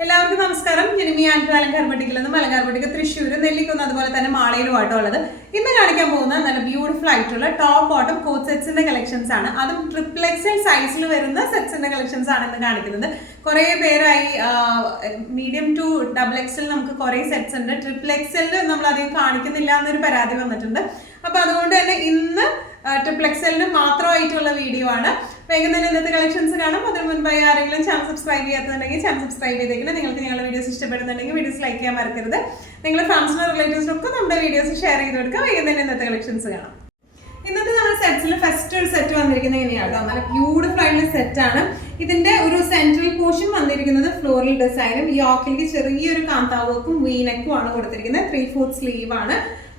എല്ലാവർക്കും നമസ്കാരം. ജനിമി ആൻഡ് അലങ്കാർപട്ടിക്കിൽ നിന്ന് മലങ്കാർപട്ടിക്ക് തൃശ്ശൂർ നെല്ലിക്കുന്ന് അതുപോലെ തന്നെ മാളയിലുമായിട്ടും ഉള്ളത്. ഇന്ന് കാണിക്കാൻ പോകുന്ന നല്ല ബ്യൂട്ടിഫുൾ ആയിട്ടുള്ള ടോപ്പ് ബോട്ടം കോട്ട് സെറ്റ്സിന്റെ കളക്ഷൻസ് ആണ്. അതും ട്രിപ്പിൾ എക്സൽ സൈസിൽ വരുന്ന സെറ്റ്സിന്റെ കളക്ഷൻസ് ആണ് ഇന്ന് കാണിക്കുന്നത്. കുറെ പേരായി മീഡിയം ടു ഡബിൾ എക്സൽ നമുക്ക് കുറെ സെറ്റ്സ് ഉണ്ട്. ട്രിപ്പിൾ എക്സലിൽ നമ്മൾ അധികം കാണിക്കുന്നില്ല എന്നൊരു പരാതി വന്നിട്ടുണ്ട്. അപ്പൊ അതുകൊണ്ട് തന്നെ ഇന്ന് ട്രിപ്പിൾ എക്സലിന് മാത്രമായിട്ടുള്ള വീഡിയോ ആണ്. വേഗം തന്നെ ഇന്നത്തെ കളക്ഷൻസ് കാണാം. അതിന് മുൻപായി ആരെങ്കിലും ചാനൽ സബ്സ്ക്രൈബ് ചെയ്യാത്തുണ്ടെങ്കിൽ ചാനൽ സബ്സ്ക്രൈബ് ചെയ്തേക്കണം. നിങ്ങൾക്ക് ഞങ്ങളുടെ വീഡിയോസ് ഇഷ്ടപ്പെടുന്നുണ്ടെങ്കിൽ വീഡിയോസ് ലൈക്ക് ചെയ്യാൻ മറക്കരുത്. നിങ്ങളുടെ ഫ്രണ്ട്സിനും റിലേറ്റീവ്സിനൊക്കെ നമ്മുടെ വീഡിയോസ് ഷെയർ ചെയ്ത് കൊടുക്കുക. വേഗം തന്നെ ഇന്നത്തെ കളക്ഷൻസ് കാണാം. ഇന്നത്തെ നമ്മുടെ സെറ്റ്സിൽ ഫസ്റ്റ് ഒരു സെറ്റ് വന്നിരിക്കുന്നത് എങ്ങനെയാണ്? നല്ല ബ്യൂട്ടിഫുൾ ആയിട്ടുള്ള സെറ്റ് ആണ്. ഇതിന്റെ ഒരു സെൻട്രൽ പോർഷൻ വന്നിരിക്കുന്നത് ഫ്ലോറൽ ഡിസൈനും യോക്കിലേക്ക് ചെറിയൊരു കാന്താ വർക്കും വീനെക്കും ആണ് കൊടുത്തിരിക്കുന്നത്. 3/4 സ്ലീവ് ആണ്.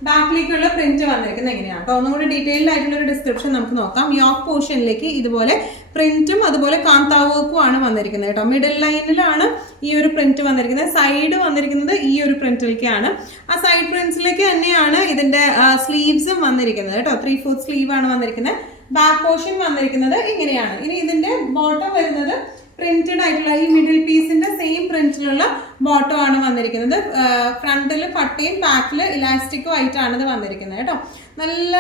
ബാക്കിലേക്കുള്ള പ്രിന്റ് വന്നിരിക്കുന്നത് എങ്ങനെയാണ് കേട്ടോ? ഒന്നുകൂടി ഡീറ്റെയിൽഡ് ആയിട്ടുള്ള ഒരു ഡിസ്ക്രിപ്ഷൻ നമുക്ക് നോക്കാം. യോക്ക് പോർഷനിലേക്ക് ഇതുപോലെ പ്രിന്റും അതുപോലെ കാന്താ വർക്കും ആണ് വന്നിരിക്കുന്നത് കേട്ടോ. മിഡിൽ ലൈനിലാണ് ഈ ഒരു പ്രിന്റ് വന്നിരിക്കുന്നത്. സൈഡ് വന്നിരിക്കുന്നത് ഈ ഒരു പ്രിന്റിലേക്കാണ്. ആ സൈഡ് പ്രിന്റ്സിലേക്ക് തന്നെയാണ് ഇതിന്റെ സ്ലീവ്സും വന്നിരിക്കുന്നത് കേട്ടോ. 3/4 സ്ലീവ് ആണ് വന്നിരിക്കുന്നത്. ബാക്ക് പോർഷൻ വന്നിരിക്കുന്നത് ഇങ്ങനെയാണ്. ഇനി ഇതിന്റെ ബോട്ടം വരുന്നത് പ്രിന്റഡ് ആയിട്ടുള്ള ഈ മിഡിൽ പീസിന്റെ സെയിം പ്രിന്റിലുള്ള ബോട്ടം ആണ് വന്നിരിക്കുന്നത്. ഫ്രണ്ടിൽ പട്ടയും ബാക്കിൽ ഇലാസ്റ്റിക്കും ആയിട്ടാണ് ഇത് വന്നിരിക്കുന്നത് കേട്ടോ. നല്ല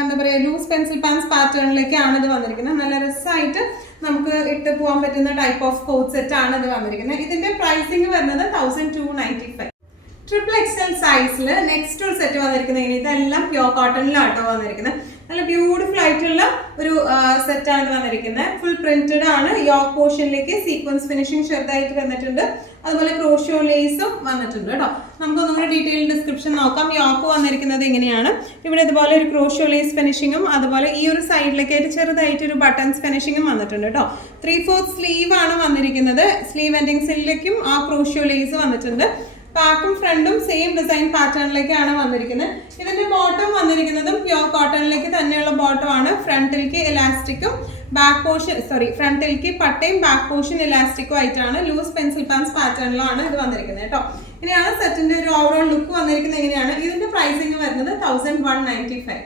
എന്താ പറയുക, ലൂസ് പെൻസിൽ പാൻസ് പാറ്റേണിലേക്കാണ് ഇത് വന്നിരിക്കുന്നത്. നല്ല രസമായിട്ട് നമുക്ക് ഇട്ട് പോകാൻ പറ്റുന്ന ടൈപ്പ് ഓഫ് കോട്ട് സെറ്റ് ആണ് ഇത് വന്നിരിക്കുന്നത്. ഇതിന്റെ പ്രൈസിങ് വരുന്നത് 1295. ട്രിപ്പിൾ എക്സൽ സൈസിൽ നെക്സ്റ്റ് ഒരു സെറ്റ് വന്നിരിക്കുന്നത് ഇതെല്ലാം പ്യോർ കോട്ടണിലാട്ടോ വന്നിരിക്കുന്നത്. നല്ല ബ്യൂട്ടിഫുൾ ആയിട്ടുള്ള ഒരു സെറ്റാണ് ഇത് വന്നിരിക്കുന്നത്. ഫുൾ പ്രിന്റഡ് ആണ്. യോക്ക് പോർഷനിലേക്ക് സീക്വൻസ് ഫിനിഷിംഗ് ചെറുതായിട്ട് വന്നിട്ടുണ്ട്. അതുപോലെ ക്രോഷ്യോ ലേസും വന്നിട്ടുണ്ട് കേട്ടോ. നമുക്കൊന്നും കൂടെ ഡീറ്റെയിൽ ഡിസ്ക്രിപ്ഷൻ നോക്കാം. യോക്ക് വന്നിരിക്കുന്നത് ഇങ്ങനെയാണ്. ഇവിടെ ഇതുപോലെ ഒരു ക്രോഷ്യോ ലേസ് ഫിനിഷിങ്ങും അതുപോലെ ഈ ഒരു സൈഡിലേക്കായിട്ട് ചെറുതായിട്ട് ഒരു ബട്ടൺസ് ഫിനിഷിങ്ങും വന്നിട്ടുണ്ട് കേട്ടോ. 3/4 സ്ലീവ് ആണ് വന്നിരിക്കുന്നത്. സ്ലീവ് എൻഡിങ്സിലേക്കും ആ ക്രോഷ്യോ ലേസ് വന്നിട്ടുണ്ട്. ബാക്കും ഫ്രണ്ടും സെയിം ഡിസൈൻ പാറ്റേണിലേക്കാണ് വന്നിരിക്കുന്നത്. ഇതിന്റെ ബോട്ടം വന്നിരിക്കുന്നതും പ്യോർ കോട്ടണിലേക്ക് തന്നെയുള്ള ബോട്ടം ആണ്. ഫ്രണ്ടിലേക്ക് ഇലാസ്റ്റിക്കും ബാക്ക് പോർഷൻ ഫ്രണ്ടിലേക്ക് പട്ടയും ബാക്ക് പോർഷൻ ഇലാസ്റ്റിക്കും ആയിട്ടാണ്. ലൂസ് പെൻസിൽ പാൻസ് പാറ്റേണിലാണ് ഇത് വന്നിരിക്കുന്നത് കേട്ടോ. ഇനിയാണ് സെറ്റിന്റെ ഒരു ഓവറോൾ ലുക്ക് വന്നിരിക്കുന്നത് എങ്ങനെയാണ്? ഇതിന്റെ പ്രൈസിങ് വരുന്നത് 1195.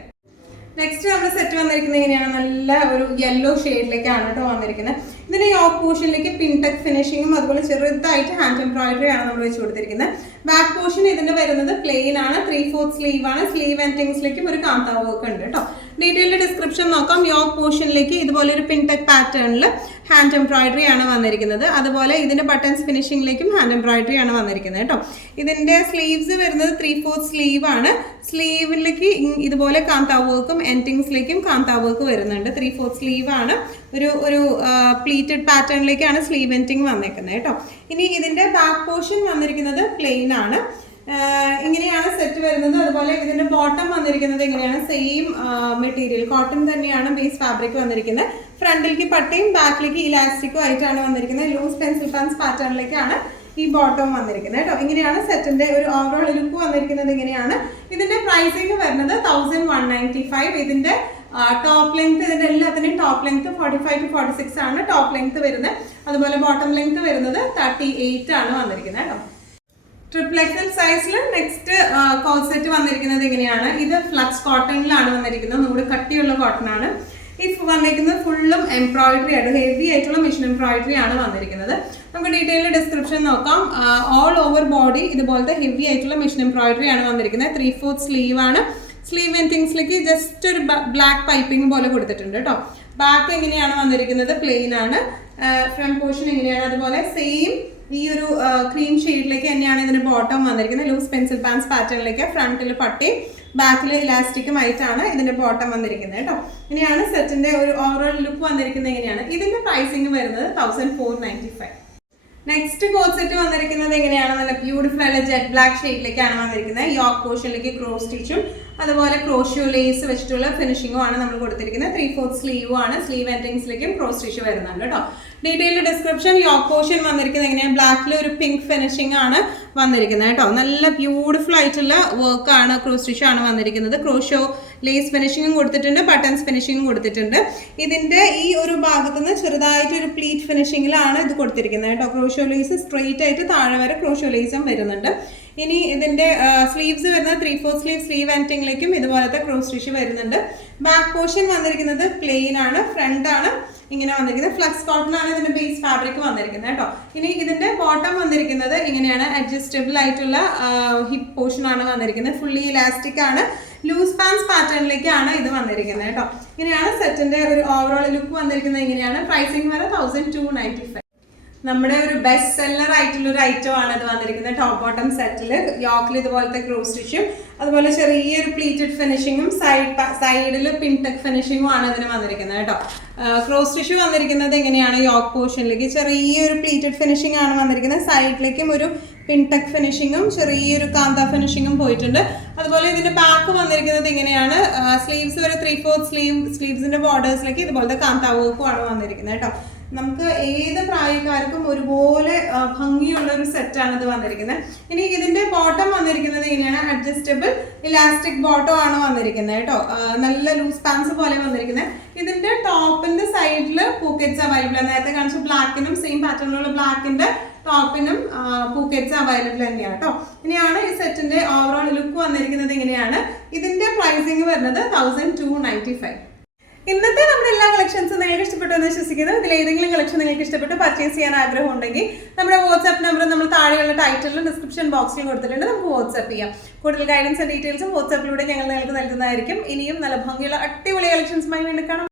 നെക്സ്റ്റ് നമ്മുടെ സെറ്റ് വന്നിരിക്കുന്നത് എങ്ങനെയാണ്? നല്ല ഒരു യെല്ലോ ഷെയ്ഡിലേക്കാണ് കേട്ടോ വന്നിരിക്കുന്നത്. ഇതിന്റെ യോക്ക് പോർഷനിലേക്ക് പിൻടെക് ഫിനിഷിങ്ങും അതുപോലെ ചെറുതായിട്ട് ഹാൻഡ് എംബ്രോയിഡറി ആണ് നമ്മൾ വെച്ച് കൊടുത്തിരിക്കുന്നത്. ബാക്ക് പോർഷൻ ഇതിന്റെ വരുന്നത് പ്ലെയിൻ ആണ്. 3/4 സ്ലീവ് ആണ്. സ്ലീവ് എൻഡിങ്സിലേക്കും ഒരു കാന്താ വർക്ക് ഉണ്ട് കേട്ടോ. ഡീറ്റെയിൽഡ് ഡിസ്ക്രിപ്ഷൻ നോക്കാം. യോക്ക് പോർഷനിലേക്ക് ഇതുപോലെ ഒരു പിൻടെക് പാറ്റേണിൽ ഹാൻഡ് എംബ്രോയിഡറി ആണ് വന്നിരിക്കുന്നത്. അതുപോലെ ഇതിന്റെ ബട്ടൺസ് ഫിനിഷിംഗിലേക്കും ഹാൻഡ് എംബ്രോയിഡറി ആണ് വന്നിരിക്കുന്നത് കേട്ടോ. ഇതിന്റെ സ്ലീവ്സ് വരുന്നത് 3/4 സ്ലീവ് ആണ്. സ്ലീവിലേക്ക് ഇതുപോലെ കാന്താ വർക്കും എൻഡിങ്സിലേക്കും കാന്താ വർക്ക് വരുന്നുണ്ട്. 3/4 സ്ലീവ് ആണ്. ഒരു പ്ലീറ്റഡ് പാറ്റേണിലേക്കാണ് സ്ലീവ് എൻഡിങ് വന്നേക്കുന്നത് കേട്ടോ. ഇനി ഇതിന്റെ ബാക്ക് പോർഷൻ വന്നിരിക്കുന്നത് പ്ലെയിൻ ആണ്. ഇങ്ങനെയാണ് സെറ്റ് വരുന്നത്. അതുപോലെ ഇതിന്റെ ബോട്ടം വന്നിരിക്കുന്നത് എങ്ങനെയാണ്? സെയിം മെറ്റീരിയൽ കോട്ടൺ തന്നെയാണ് ബേസ് ഫാബ്രിക് വന്നിരിക്കുന്നത്. ഫ്രണ്ടിലേക്ക് പട്ടയും ബാക്കിലേക്ക് ഇലാസ്റ്റിക്കും ആയിട്ടാണ് വന്നിരിക്കുന്നത്. ലൂസ് പെൻസിൽ പാൻസ് പാറ്റേണിലേക്കാണ് ഈ ബോട്ടം വന്നിരിക്കുന്നത് കേട്ടോ. ഇങ്ങനെയാണ് സെറ്റിന്റെ ഒരു ഓവറോൾ ലുക്ക് വന്നിരിക്കുന്നത്. ഇങ്ങനെയാണ് ഇതിന്റെ പ്രൈസിങ് വരുന്നത് 1195. ഇതിന്റെ ടോപ്പ് ലെങ്ത്, ഇതിന്റെ എല്ലാത്തിന്റെയും ടോപ്പ് ലെങ്ത് 45 to 46 ആണ് ടോപ്പ് ലെങ്ത് വരുന്നത്. അതുപോലെ ബോട്ടം ലെങ്ത് വരുന്നത് 38 ആണ് വന്നിരിക്കുന്നത് കേട്ടോ. ട്രിപ്പിൾ എക്സൽ സൈസിൽ നെക്സ്റ്റ് കോട്ട് സെറ്റ് വന്നിരിക്കുന്നത് എങ്ങനെയാണ്? ഇത് ഫ്ലക്സ് കോട്ടണിലാണ് വന്നിരിക്കുന്നത്. ഒന്നുകൂടി കട്ടിയുള്ള കോട്ടൺ ആണ്. ഈ വന്നിരിക്കുന്നത് ഫുള്ളും എംബ്രോയിഡറി ആണ്. ഹെവി ആയിട്ടുള്ള മെഷീൻ എംബ്രോയിഡറി ആണ് വന്നിരിക്കുന്നത്. നമുക്ക് ഡീറ്റെയിൽ ഡിസ്ക്രിപ്ഷൻ നോക്കാം. ഓൾ ഓവർ ബോഡി ഇതുപോലത്തെ ഹെവി ആയിട്ടുള്ള മെഷീൻ എംബ്രോയിഡറി ആണ് വന്നിരിക്കുന്നത്. 3/4 സ്ലീവ് ആണ്. സ്ലീവ് എൻഡിങ്സിലേക്ക് ജസ്റ്റ് ഒരു ബ്ലാക്ക് പൈപ്പിംഗ് പോലെ കൊടുത്തിട്ടുണ്ട് കേട്ടോ. ബാക്ക് എങ്ങനെയാണ് വന്നിരിക്കുന്നത്? പ്ലെയിൻ ആണ്. ഫ്രണ്ട് പോർഷൻ എങ്ങനെയാണ്? അതുപോലെ സെയിം ഈ ഒരു ക്രീം ഷെയ്ഡിലേക്ക് തന്നെയാണ് ഇതിന്റെ ബോട്ടം വന്നിരിക്കുന്നത്. ലൂസ് പെൻസിൽ പാൻസ് പാറ്റേണിലേക്ക് ഫ്രണ്ടിൽ പട്ടയും ബാക്കിൽ ഇലാസ്റ്റിക്കും ആയിട്ടാണ് ഇതിന്റെ ബോട്ടം വന്നിരിക്കുന്നത് കേട്ടോ. ഇനിയാണ് സെറ്റിന്റെ ഒരു ഓവറോൾ ലുക്ക് വന്നിരിക്കുന്നത് എങ്ങനെയാണ്? ഇതിന്റെ പ്രൈസിങ് വരുന്നത് 1495. നെക്സ്റ്റ് കോട്ട് സെറ്റ് വന്നിരിക്കുന്നത് എങ്ങനെയാണ്? നല്ല ബ്യൂട്ടിഫുൾ ആയിട്ടുള്ള ജെറ്റ് ബ്ലാക്ക് ഷെയ്ഡിലേക്കാണ് വന്നിരിക്കുന്നത്. യോക്ക് പോർഷനിലേക്ക് ക്രോസ് സ്റ്റിച്ചും അതുപോലെ ക്രോഷ്യോ ലേസ് വെച്ചിട്ടുള്ള ഫിനിഷിങ്ങും ആണ് നമ്മൾ കൊടുത്തിരിക്കുന്നത്. 3/4 സ്ലീവും ആണ്. സ്ലീവ് എൻഡിങ്സിലേക്കും ക്രോസ് സ്റ്റിച്ച് വരുന്നുണ്ട് കേട്ടോ. Detailed description. യോക്ക് പോർഷൻ വന്നിരിക്കുന്നത് എങ്ങനെയാണ്? ബ്ലാക്കിൽ ഒരു പിങ്ക് ഫിനിഷിംഗ് ആണ് വന്നിരിക്കുന്നത് കേട്ടോ. നല്ല ബ്യൂട്ടിഫുൾ ആയിട്ടുള്ള വർക്ക് ആണ്. ക്രോസ് സ്റ്റിച്ച് ആണ് വന്നിരിക്കുന്നത്. ക്രോഷ്യോ ലേസ് ഫിനിഷിങ്ങും കൊടുത്തിട്ടുണ്ട്. ബട്ടൺസ് ഫിനിഷിങ്ങും കൊടുത്തിട്ടുണ്ട്. ഇതിന്റെ ഈ ഒരു ഭാഗത്ത് നിന്ന് ചെറുതായിട്ട് ഒരു പ്ലീറ്റ് ഫിനിഷിങ്ങിലാണ് ഇത് കൊടുത്തിരിക്കുന്നത് കേട്ടോ. ക്രോഷ്യോ ലേസ് സ്ട്രെയിറ്റ് ആയിട്ട് താഴെ വരെ ക്രോഷ്യോ ലേസും വരുന്നുണ്ട്. ഇനി ഇതിന്റെ സ്ലീവ്സ് വരുന്നത് 3/4 സ്ലീവ് എൻഡിങ്ങിലേക്കും ഇതുപോലത്തെ ക്രോസ് സ്റ്റിച്ച് വരുന്നുണ്ട്. ബാക്ക് പോർഷൻ വന്നിരിക്കുന്നത് പ്ലെയിൻ ആണ്, ഫ്രണ്ട് ആണ് ഇങ്ങനെ വന്നിരിക്കുന്നത്. ഫ്ലക്സ് കോട്ടൺ ആണ് ഇതിന്റെ ബേസ് ഫാബ്രിക് വന്നിരിക്കുന്നത് കേട്ടോ. ഇനി ഇതിന്റെ ബോട്ടം വന്നിരിക്കുന്നത് ഇങ്ങനെയാണ്, അഡ്ജസ്റ്റബിൾ ആയിട്ടുള്ള ഹിപ്പ് പോർഷൻ ആണ് വന്നിരിക്കുന്നത്. ഫുള്ളി ഇലാസ്റ്റിക് ആണ്, ലൂസ് പാൻസ് പാറ്റേണിലേക്കാണ് ഇത് വന്നിരിക്കുന്നത് കേട്ടോ. ഇങ്ങനെയാണ് സെറ്റിന്റെ ഒരു ഓവറോൾ ലുക്ക് വന്നിരിക്കുന്നത്. ഇങ്ങനെയാണ് പ്രൈസിങ് വരെ 1295. നമ്മുടെ ഒരു ബെസ്റ്റ് സെല്ലർ ആയിട്ടുള്ള ഒരു ഐറ്റം ആണ് ഇത് വന്നിരിക്കുന്നത്. ടോപ്പ് ബോട്ടം സെറ്റിൽ യോക്കിൽ ഇതുപോലത്തെ ക്രോസ് സ്റ്റിച്ചും അതുപോലെ ചെറിയൊരു പ്ലീറ്റഡ് ഫിനിഷിങ്ങും സൈഡിൽ പിൻടെക് ഫിനിഷിങ്ങും ആണ് ഇതിന് വന്നിരിക്കുന്നത് കേട്ടോ. ക്രോസ് സ്റ്റിച്ച് വന്നിരിക്കുന്നത് എങ്ങനെയാണ്, യോക്ക് പോർഷനിലേക്ക് ചെറിയൊരു പ്ലീറ്റഡ് ഫിനിഷിംഗ് ആണ് വന്നിരിക്കുന്നത്. സൈഡിലേക്കും ഒരു പിൻടെക് ഫിനിഷിങ്ങും ചെറിയൊരു കാന്ത ഫിനിഷിങ്ങും പോയിട്ടുണ്ട്. അതുപോലെ ഇതിന്റെ ബാക്ക് വന്നിരിക്കുന്നത് ഇങ്ങനെയാണ്, സ്ലീവ്സ് വരെ 3/4 സ്ലീവ്സിന്റെ ബോർഡേഴ്സിലേക്ക് ഇതുപോലത്തെ കാന്ത വർക്കും ആണ് വന്നിരിക്കുന്നത് കേട്ടോ. നമുക്ക് ഏത് പ്രായക്കാർക്കും ഒരുപോലെ ഭംഗിയുള്ള ഒരു സെറ്റാണ് ഇത് വന്നിരിക്കുന്നത്. ഇനി ഇതിന്റെ ബോട്ടം വന്നിരിക്കുന്നത് ഇങ്ങനെയാണ്, അഡ്ജസ്റ്റബിൾ ഇലാസ്റ്റിക് ബോട്ടം ആണ് വന്നിരിക്കുന്നത് കേട്ടോ. നല്ല ലൂസ് പാൻസ് പോലെ വന്നിരിക്കുന്നത്. ഇതിന്റെ ടോപ്പിന്റെ സൈഡിൽ പോക്കറ്റ്സ് അവൈലബിൾ ആണ്. നേരത്തെ കാണിച്ച ബ്ലാക്കിനും സെയിം പാറ്റേണിലുള്ള ബ്ലാക്കിന്റെ ടോപ്പിനും പോക്കറ്റ്സ് അവൈലബിൾ തന്നെയാണ് കേട്ടോ. ഇനിയാണ് ഈ സെറ്റിന്റെ ഓവറോൾ ലുക്ക് വന്നിരിക്കുന്നത് ഇങ്ങനെയാണ്. ഇതിന്റെ പ്രൈസിങ് വരുന്നത് 1295. ഇന്നത്തെ നമ്മുടെ എല്ലാ കളക്ഷൻസും നിങ്ങൾക്ക് ഇഷ്ടപ്പെട്ടു എന്ന് വിശ്വസിക്കുന്നു. ഇതിൽ ഏതെങ്കിലും കളക്ഷൻ നിങ്ങൾക്ക് ഇഷ്ടപ്പെട്ട് പർച്ചേസ് ചെയ്യാൻ ആഗ്രഹം ഉണ്ടെങ്കിൽ നമ്മുടെ വാട്സ്ആപ്പ് നമ്പർ നമ്മൾ താഴെയുള്ള ടൈറ്റിലും ഡിസ്ക്രിപ്ഷൻ ബോക്സിൽ കൊടുത്തിട്ടുണ്ട്, നമുക്ക് വാട്സ്ആപ്പ് ചെയ്യാം. കൂടുതൽ ഗൈഡൻസ് ഡീറ്റെയിൽസും വാട്സ്ആപ്പിലൂടെ ഞങ്ങൾ നിങ്ങൾക്ക് നൽകുന്നതായിരിക്കും. ഇനിയും നല്ല ഭംഗിയുള്ള അടിപൊളി കളക്ഷൻസുമായി വീണ്ടും കാണാം.